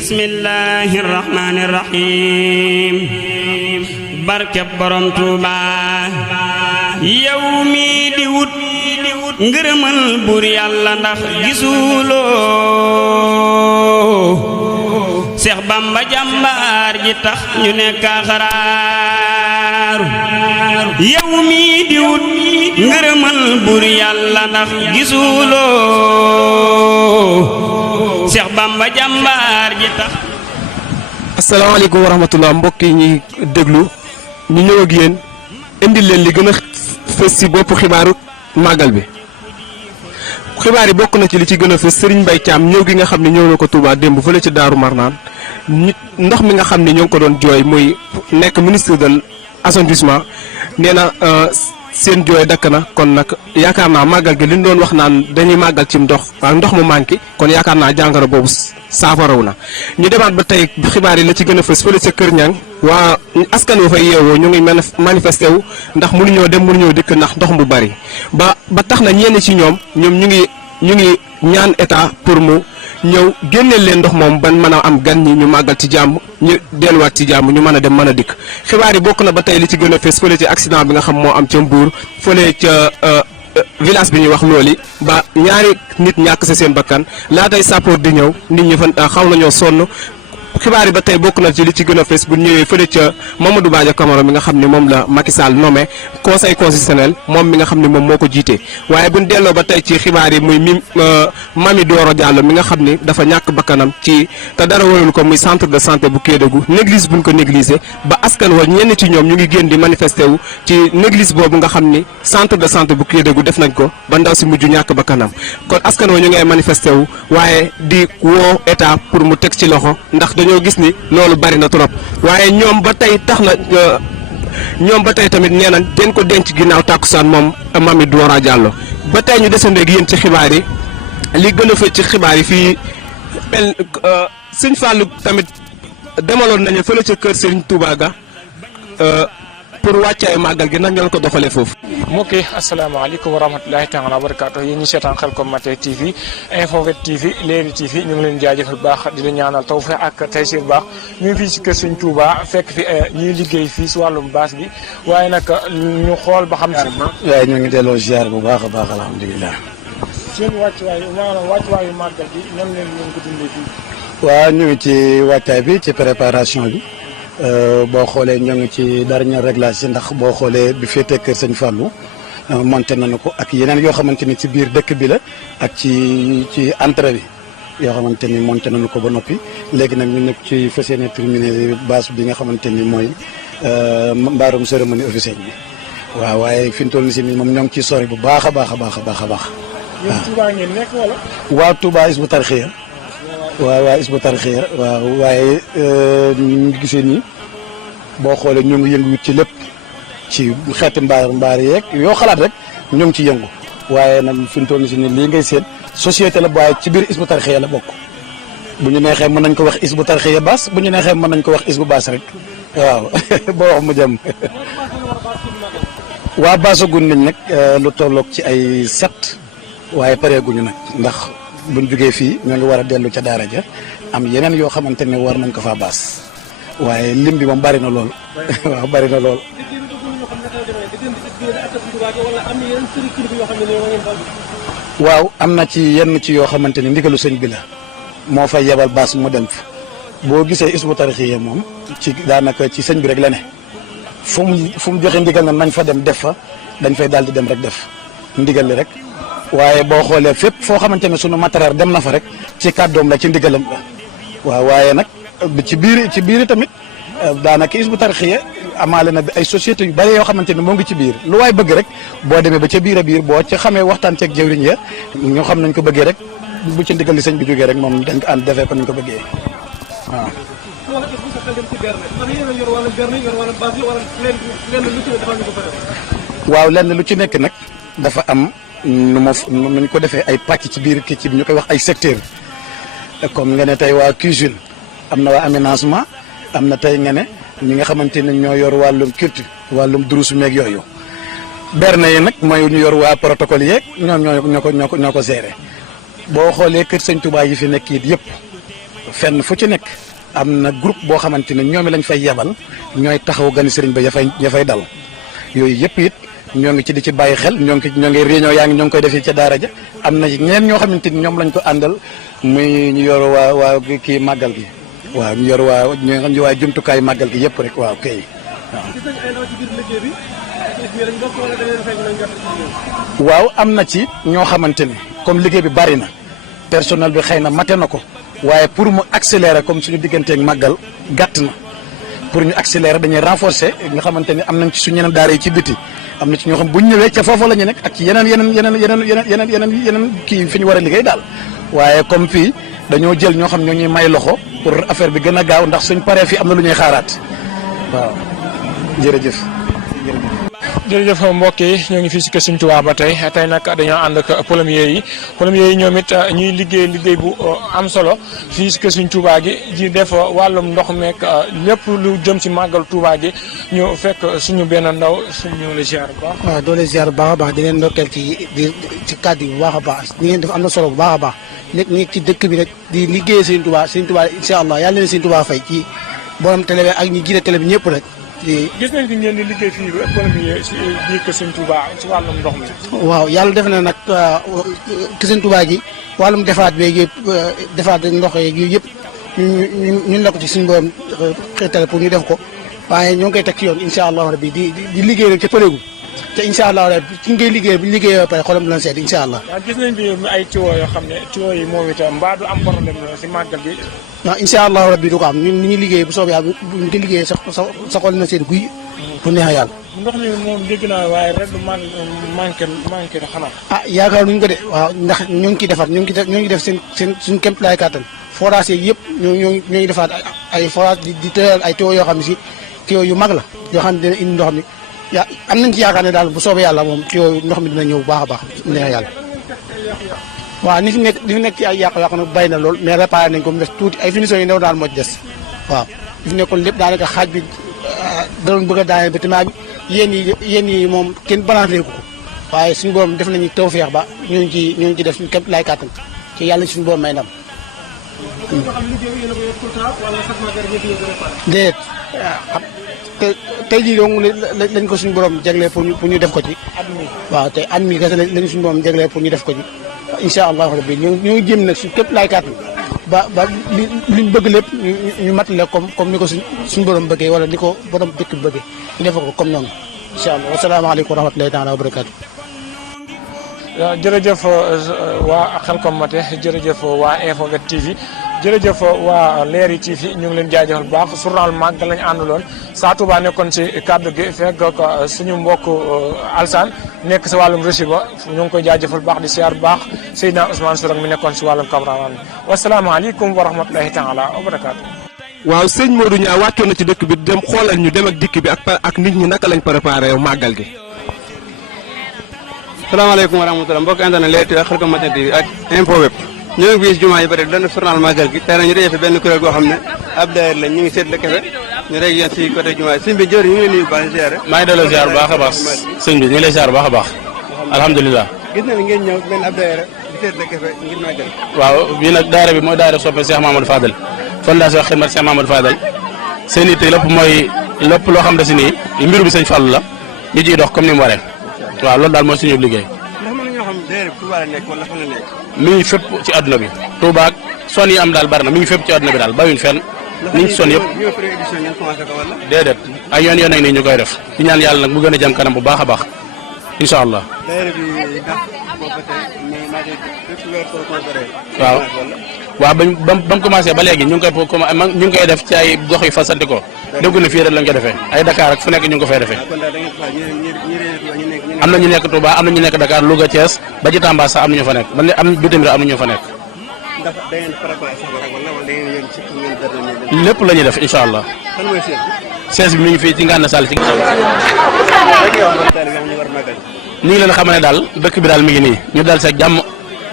bismillahir rahmanir rahim barke borom Tuuba yow mi di wut ngërëmal buur yàlla ndax gisuloo Seex Bamba jàmbaar ji tax ñu nekk xaraaru yow mi di wut ngërëmal buur yàlla ndax gisuloo Seex Bamba jàmbaar ji tax. asalaamaaleykum wa rahmatulah mbokk yi ñuy déglu ñu ñëw ak yéen indil leen li gën a fës ci bopp xibaaru màggal bi. xibaar yi bokk na ci li ci gën a fës Serigne Mbaye Thiam ñëw gi nga xam ne ñëw na ko Touba démb fële ci Daaru Marnaan ndox mi nga xam ne ñoo ngi ko doon jooy muy nekk ministre de l'assainissement nee na seen jooy dakk na kon nag yaakaar naa màggal gi li ñu doon wax naan dañuy màggal ci ndox waaye ndox mu manqué kon yaakaar naa jàngoro boobu saafaraw na. ñu demaat ba tey xibaar yi la ci gën a fës fële ca Kër Ñang waa askan wi fay yeewoo ñu ngi manifesté wu ndax mënuñoo dem mënuñoo dikk ndax ndox mu bari ba tax na ñenn ci ñoom ñu ngi ñaan état pour mu ñëw génneel leen ndox moom ban mën a am gan ñi ñu màggal ci jàmm ñu delluwaat ci jàmm ñu mën a dem mën a dikk. xibaar yi bokk na ba tey li ci gën a fës fële ci accident bi nga xam moo am ca Mbuur fële ca village bi ñuy wax looli ba ñaari nit ñàkk sa seen bakkan laatay sappoor di ñëw nit ñi fa xaw nañoo sonn. xibaar yi ba tey bokk na ci li ci gën a fës bu ñëwee fële ca Mamadou Badia Camara mi nga xam ne moom la Macky Sall nommé conseil constitutionnel moom mi nga xam ne moom moo ko jiite waaye buñ delloo ba tey ci xibaar yi muy Mami Doro Diallo mi nga xam ne dafa ñàkk bakkanam ci te dara warul ko muy centre de santé bu Kédougou néglige buñ ko négligé ba askan wa ñenn ci ñoom ñu ngi génn di manifesté wu ci néglige boobu nga xam ni centre de santé bu Kédougou def nañ ko ba ndaw si mujj ñàkk bakkanam kon askan wa ñu ngay manifesté wu waaye di woo état pour mu teg ci loxo ndax dañoo gis ni loolu bari na trop waaye ñoom ba tey tax na ñoom ba tey tamit nee nañ den ko denc ginnaaw tàkkusaan moom Mami Doro Diallo ba tey ñu desandee ak yéen ci xibaar yi li gën a fës ci xibaar yi fii Sëñ Fallou tamit demaloon nañu fële ca kër Serigne Touba ga pour wàccaay màggal gi nag ngeen ko doxalee foofu. mbokk yi asalaamaaleykum wa rahmatulahi taala wa barakaatu yéen ñi seetaan Khelcom Matin TV Info 7 TV Leral TV ñu ngi leen jaajëfal baax di la ñaanal tawfeex ak taysir baax ñu ngi fii si kër Sëñ Touba fekk fi ñuy liggéey fii si wàllum baas bi waaye nag ñu xool ba xam si. waaye ñu ngi delloo ziar bu baax a baax alhamdulilah. seen wàccuwaay maanaam wàccuwaayu màggal bi ñoom leen ko dundee fii. waaw ñu ngi ci wàccaay bi ci préparation bi. boo xoolee ñoo ngi ci dernier réglage yi ndax boo xoolee bi féetee kër Sëñ Fallou monté nañu ko ak yeneen yoo xamante ni ci biir dëkk bi la ak ci entrée bi yoo xamante ni monté nañu ko ba noppi léegi nag ñu nekk ci fas yéene terminé base bi nga xamante ni mooy mbaarum cérémonie officielle bi waaw waaye fi mu toll nii si moom ñoo ngi ciy sori bu baax a baax a baax a baax a baax. yéen Touba ngeen nekk wala. waaw Touba Hizbut Tarqiyyah waaw Hizbut Tarqiyyah waaw waaye ñu ngi gisee nii boo xoolee ñu ngi yëngu ci lépp ci xeeti mbaar yeeg yoo xalaat rek ñu ngi ci yëngu waaye nag fi mu toll nii si nii lii ngay seet société la waaye ci biir Hizbut Tarqiyyah la bokk bu ñu neexee mën nañ ko wax Hizbut Tarqiyyah baas bu ñu neexee mën nañ ko wax Hizbu baas rek waaw boo wax mu jëm waa baasagun nañ nag lu tolloog ci ay 7 waaye pareeguñu nag ndax. buñ jógee fii ñoo ngi war a dellu ca daara ja am yeneen yoo xamante ne war nañ ko faa baas waaye lim bi moom bari na lool waaw bari na lool. waaw am na ci yenn ci yoo xamante ne ndigalu sëñ bi la moo fay yebal baas mu dem fa boo gisee Hizbut Tarqiyyah moom ci daanaka ci sëñ bi rek la ne fu mu joxe ndigal na nañ fa dem def fa dañ fay daal di dem rek def ndigal li rek. waaye boo xoolee fépp foo xamante ne sunu matériel dem na fa rek ci kàddoom la ci ndigalam la waaw waaye nag ci biir tamit daanaka Hizbut Tarqiyyah amaale na bi ay sociétés yu bari yoo xamante ne moo ngi ci biir lu waay bëgg rek boo demee ba ca biir a biir boo ca xamee waxtaan ceeg jëwriñ ya ñoo xam nañ ko bëggee rek bu ci ndigal li sëñ bi jógee rek moom dañ ko ànd defee ko nañ ko bëggee waaw. waaw lenn lu ci nekk nag dafa am. nuñ ko defee ay pàcc ci biir kii bi ñu koy wax ay secteur comme nga ne tey waa cuisine am na waa aménagement am na tey nga ne ñi nga xamante ne ñoo yor wàllum culture wàllum durusu meeg yooyu berne yi nag mooy ñu yor waa protocole yeeg ñoom ñoo ko gérer boo xoolee kër Sëñ Touba yi fi nekk it yëpp fenn fu ci nekk am na groupe boo xamante ne ñoom lañ fay yebal ñooy taxaw gani sëriñ ba ya fay dal yooyu yëpp it ñoo ngi ci di ci bàyyi xel ñoo ngi réunion yaa ngi ñoo ngi koy defee ca daara ja am na ñeen ñoo xamante ni ñoom lañ ko àndal muy ñu yor waa kii màggal gi waaw ñu yor waa jumtukaay màggal gi yëpp rek waaw kay waaw am na ci ñoo xamante ni comme liggéey bi bari na personnel bi xëy na mate na ko waaye pour mu accélérer comme suñu digganteeg màggal gàtt na pour ñu accélérer dañuy renforcer nga xamante ni am nañ ci suñu yeneen daara yi ci biti am na ci ñoo xam bu ñu ñëwee ca foofu la ñu nekk ak ci yeneen kii fi ñu war a liggéey daal waaye comme fii dañoo jël ñoo xam ñoo ñuy may loxo pour affaire bi gën a gaaw ndax suñ paree fii am na lu ñuy xaaraat waaw jërëjëf. jërëjëf mbokk yi ñoo ngi fii si kër Sëriñ Tuubaa ba tey nag dañoo ànd ak plombier yi ñoom it ñuy liggéey bu am solo fii si kër Sëriñ Tuubaa gi di def wàllum ndox meek lépp lu jëm si màggal Tuubaa gi ñu fekk suñu benn ndaw suñu la ziar bu baax. waaw doo leen ziar bu baax a baax di leen ndokkeel ci kàddu yi bu baax a baax li ngeen def am na solo bu baax a baax nekk ci dëkk bi rek di liggéey Sëriñ Tuubaa incha allah yàlla leen Sëriñ Tuubaa fay ci borom télé bi ak ñi jiite télé bi ñëpp rek. gis nañ fi ngeen di liggéey fii plombier si biir kër Sëriñ Tuubaa ci wàllum ndox mi. waaw yàlla def na nag kër Sëriñ Tuubaa gi wàllum defaat beeg yëpp defaat ndox yeeg yooyu yëpp ñun la ko ci suñu borom xeetale pour ñu def ko waaye ñoo ngi koy teg ci yoon incha allah rabbi di liggéey rek ca pëleegu te incha allah rabbi ci ngay liggéey bu ñu liggéey ba pare xolam dina seet incha allah. waaw gis nañ fi ay tuyaux yoo xam ne tuyaux yi moom itam mbaa du am problème si màggal gi. waaw incha allah rabbi du ko am ñun ni ñuy liggéey bu soobee yàlla bu ñu ko liggéeyee sa xol na seen guy bu neexee yàlla. ndox mi moom dégg naa waaye ren du manqué xanaa. ah yaakaar nuñ ko de waaw ndax ñoo ngi ciy defar ñoo ngi def seen suñu kéem laay kàttan forage yeeg yëpp ñoo ngi defaat ay forage di tëral ay tuyaux yoo xam ne si tuyaux yu mag la yoo xam ne dina indi ndox mi am nañ ci yaakaar ne daal bu soobee yàlla moom tuyaux ndox mi dina ñëw bu baax a baax bu neexee yàlla. waaw li fi nekk ci ay yàqu-yàqu nag bay na lool mais réparé nañ ko mu des tuuti ay finition yu ndaw daal moo ci des waaw li fi nekkoon lépp daanaka xaaj bi da doon bëgg a daaneel bâtiment bi yéen yi moom kenn balancé ko waaye suñu borom def nañu tawfeex ba ñoo ngi ci def suñu képp laay kàttan ci yàlla suñu borom may ndam. déedéet tey jii donc lañ ko suñu borom jaglee pour ñu def ko ci. waaw te at mi kese lañ suñu borom jaglee pour ñu def ko ci. incha allahu rabbi ñoo ngi jéem nag suñ képp laay kàttan ba liñ bëgg lépp ñu matale comme ni ko suñ borom bëggee wala ni ko borom dëkk bi bëggee ñu defal ko comme noonu incha allah wasalaamaaleykum wa rahmatulahi taala wa barakaatu. jërëjëf waa Khelcom Matin jërëjëf waa Info 7 TV jërëjëf waa Leeri TV ñu ngi leen jaajëfal bu baax journal Magal lañu àndaloon Sa Touba nekkoon ci kàddu gi fekk ko suñu mbokk Alsaan nekk si wàllum régie ba ñu ngi koy jaajëfal bu baax di siyaar bu baax Seydina Ousmane Sourang mi nekkoon si wàllum cameraman bi wasalaamaaleykum wa rahmatulahi taala wa barakaatu. waaw sëñ Modou Niang wàccoon na ci dëkk bi dem xoolal ñu dem ak dikk bi ak nit ñi naka lañ préparé màggal gi. salaamaaleykum wa rahmatulah mbokk internet Leeri TV ak Khelcom Matin TV ak Info Web ñoo ngi fii si jumaa yi bëri doon journal màggal gi tey nag ñu dajee fi benn kuréel goo xam ne ab daayira la ñu ngi seet la kefe ñu rek yéen si côté jumaa yi sëñ bi jëriñ ñu ngi lay nuyu baax ziar maa ngi delloo ziar bu baax a baax sëñ bi ñu ngi lay ziar bu baax a baax alhamdulilah gis na ni ngeen ñëw benn ab daayira di seet la kefe ngir màggal waaw bii nag daayira bi mooy daayira soppe Cheikh Mamadou Fadal fondation Xidmat Cheikh Mamadou Fadal seen itte lépp mooy lépp loo xam ne si nii mbiru bi sëñ Fallu la ñu ciy dox comme ni mu waree waaw loolu daal mooy suñu liggéey mi ngi fépp ci àdduna bi Touba ak son yi am daal bari na mi ngi fépp ci àdduna bi daal bayuñ fenn ni ngi son yëpp déedéet ay yoon nag nii ñu koy def di ñaan yàlla nag mu gën a jëm kanam bu baax a baax incha allah waaw ba mu commencé ba léegi ñu ngi koy def ci ay gox yu fasanti ko dégg na fii rek lañ ko defee ay Dakar ak fu nekk ñu ngi ko fay defee am na ñu nekk Touba am na ñu nekk Dakar Louga Thiès ba ci Tamba sax am na ñu fa nekk ba am bitim réew am na ñu fa nekk lépp la ñuy def incha allah sees bi mi ngi fii ci Ngana Sall ci ñu ngi leen xamal ne daal dëkk bi daal mi ngi nii ñu dal seeg jàmm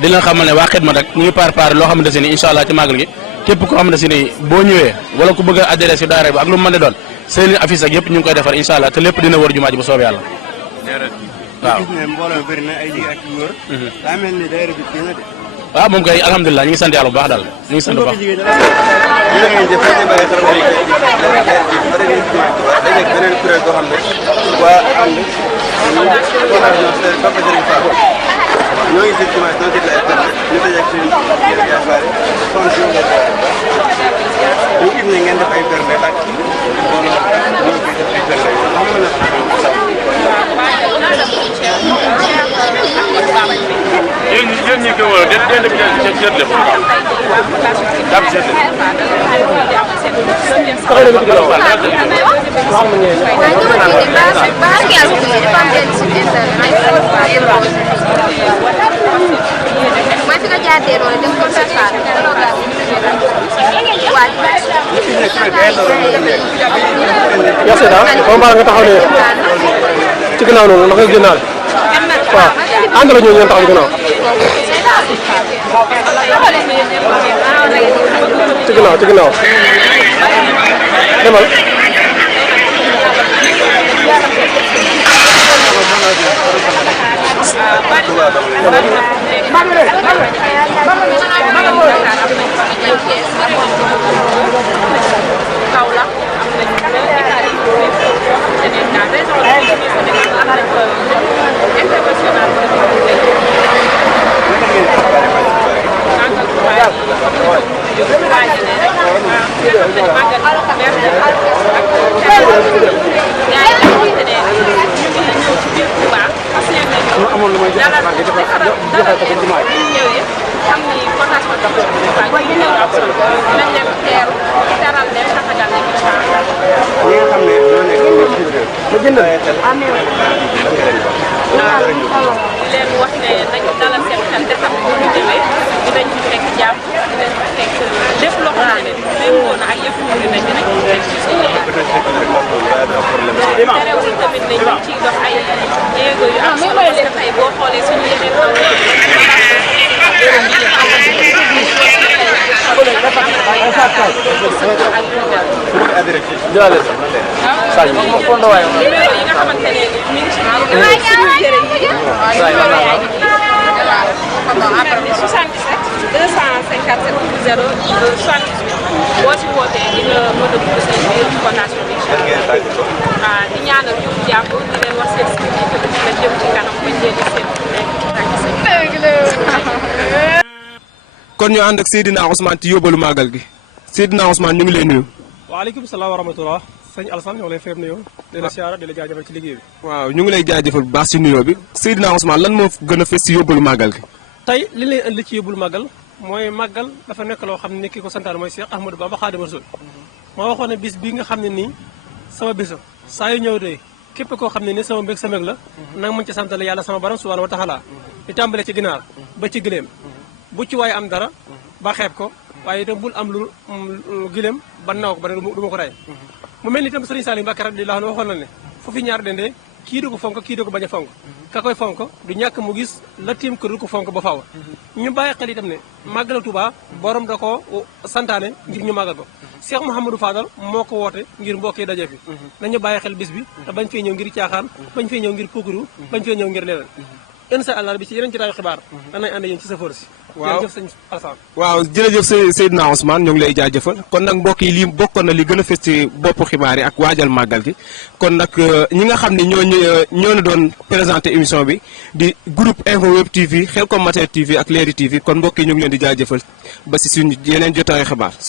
di leen xamal ne waa Xidma rek ñu ngi préparé loo xamante ne incha allah ci màggal gi képp koo xamante ne boo ñëwee wala ku bëgg a adhéré si daara bi ak lu mu mën a doon seen affiche ak yëpp ñu ngi koy defar incha allah te lépp dina wër jumaa ji bu soobee yàlla. waaw gis ne mbooloo bëri na ay jigéen ak góor. daa mel ni daayira bi dina de. waaw moom kay alhamdulilah ñu ngi sant yàlla bu baax daal ñu ngi sant bu baax. beneen kuréel goo xam ne waa ànd ñoo ngi si semence non la ñu dajeeg suñu jaafaare ñu gis ne ngeen def ay bernde ak mbooloo ñoo koy def ay bernde xam nga yéen ñi ko wala den dem seet def dab seet yaa seeta ba mbaa nga taxaw ne ci ginnaaw noonu ndax nga génnaale waaw ànd la ñoo ñeen taxaw ci ginnaaw ci ginnaaw demal leen wax ne nañu dalal seen xel te xam ne bu ñu demee dinañ ci fekk jàmm dinañ ci fekk lépp loo xam ne méngoo na ak yëpp ñu dinañ ci fekk ci suñu terewul tamit ne ñu ciy dox ay jéego yu am solo parce que tey boo xoolee suñu yeneen numéro yi nga xamante ne mi ngi ci suñu jërë yi 77 257 0 78 boo ci wootee di nga mën a dugg seen biir fondation bi incha allah di ñaanal ñu jàpp di leen wax seen sécurité bi dina jëm ci kanam bañ leen di seen nekk kon ñu ànd ak Seydina Ousmane ci yóbbalu màggal gi Seydina Ousmane ñu ngi lay nuyu. waaleykum salaam wa rahmatulah sëñ Alassane ñoo lay fayam nuyoo di la siyaara di la jaajëfal ci liggéey bi. waaw ñu ngi lay jaajëfal bu baax ci nuyoo bi Seydina Ousmane lan moo gën a fës ci yóbbalu màggal gi. tey li lay indi ci yóbbul màggal mooy màggal dafa nekk loo xam ne ki ko santaan mooy Cheikh Ahmadou Bamba Khadimu Rasul moo waxoon ne bis bii nga xam ne nii sama bisa saa yu ñëw tey képp koo xam ne nii sama mbég sa mbég la nanga mën ci santale yàlla sama borom subhanahu wa taala di tàmbale ci ginaar ba ci gëléem bu ci waaye am dara ba xeeb ko waaye itam bul am lu gëléem ba naw ko ba ne du ma ko rey mu mel ni itam Sëriñ Saliou Mbacké radiyallahu anhu waxoon na ne foofu ñaar dendee kii du ko fonk kii du ko bañ a fonk ka koy fonk du ñàkk mu gis la tiim ko du ko fonk ba faaw ñu bàyyi xel itam ne màggal Tuubaa borom da ko santaane ngir ñu màggal ko Cheikh Mouhamadou Fadal moo ko woote ngir mbokk yi daje fi nañu bàyyi xel bis bi te bañ fee ñëw ngir caaxaan bañ fee ñëw ngir puukuru bañ fee ñëw ngir leneen incha allah bi ci yeneen jotaayu xibaar danañ ànd yéen ci sa force waaw jërëjëf sëñ Alassane waaw jërëjëf Seydina Ousmane ñoo ngi lay jaajëfal kon nag mbokk yi lii bokkoon na li gën a fës ci boppu xibaar yi ak waajal màggal gi kon nag ñi nga xam ne ñoo doon présenté émission bi di groupe Info Web TV Khelcom Mater TV ak Leeri TV kon mbokk yi ñu ngi leen di jaajëfal ba si suñu yeneen jotaayu xibaar